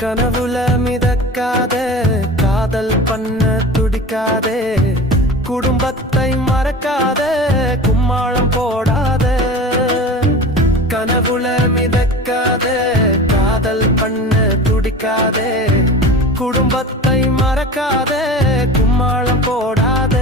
கனவுல மிதக்காதே, காதல் பண்ண துடிக்காதே, குடும்பத்தை மறக்காதே, கும்மாளம் போடாதே. கனவுல மிதக்காதே, காதல் பண்ண துடிக்காதே, குடும்பத்தை மறக்காதே, கும்மாளம் போடாதே.